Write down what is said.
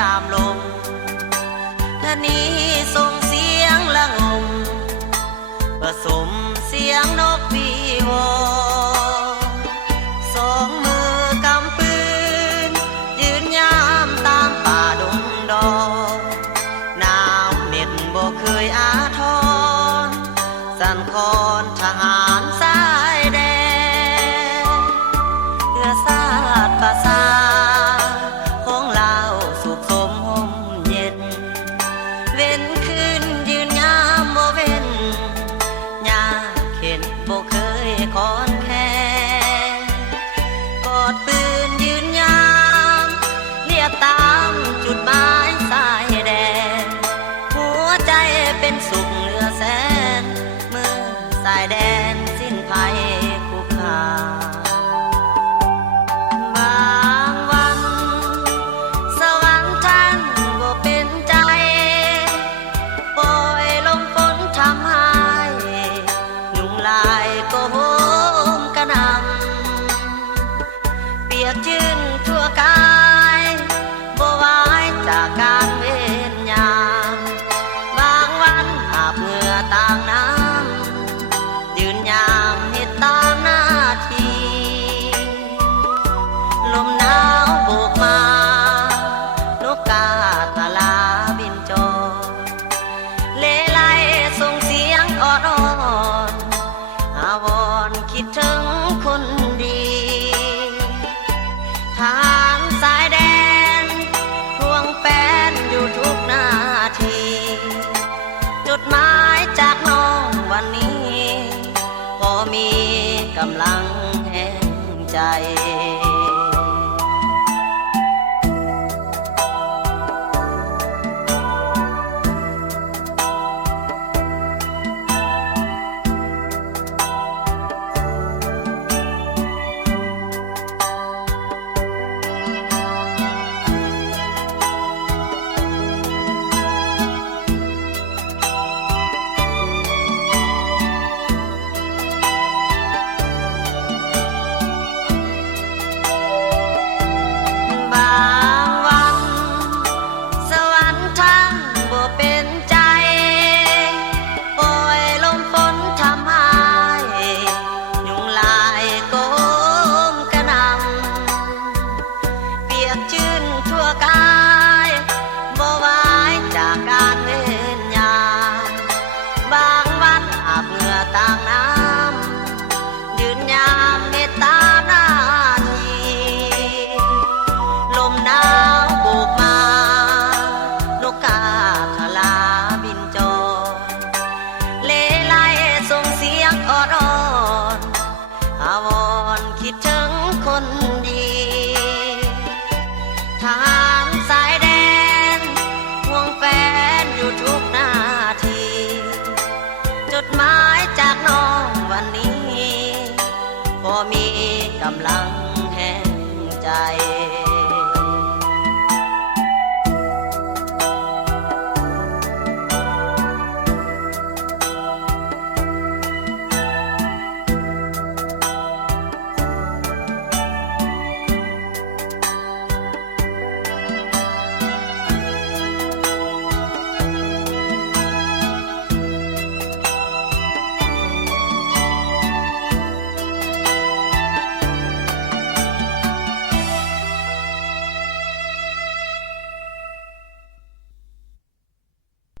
ตามลมทนีส่งเสียงละงมผสมเสียงนกวีโวสองมือกำปืนยืนยามตามป่าดงดอนน้ำเหน็ดบ่เคยอาทรสั่นคลอนทหารสายแดนเพื่อชาติประสาของเราสุขสมห่มเย็นเว้นคืนยืนยามบ่เว้นยาเข็นบ่เคยคอนแค้นกอดปืนยืนยามเรียกตามจุดหมายสายแดนหัวใจเป็นสุขเหลือแสนเมื่อสายแดนสิ้นภัยคุกคามบางวันสวรรค์ท่านบ่เป็นใจปล่อยลมฝนทำให้ยุงลายก็โหมกระหน่ำเปียกชื้นทั่วกายบ่ไหวจากการเวรยามบางวันอาบเหงื่อต่างน้ำยืนยามเฮ็ดตามหน้าที่ลมหนาวโบกมานกกาตะลาบินจรเลไลส่งเสียงออดอ้อนอาวรณ์คิดถึงคนดีทหารสายแดนทวงแฟนอยู่ทุกนาทีจดหมายจากน้องวันนี้พอมีกำลังแห่งใจ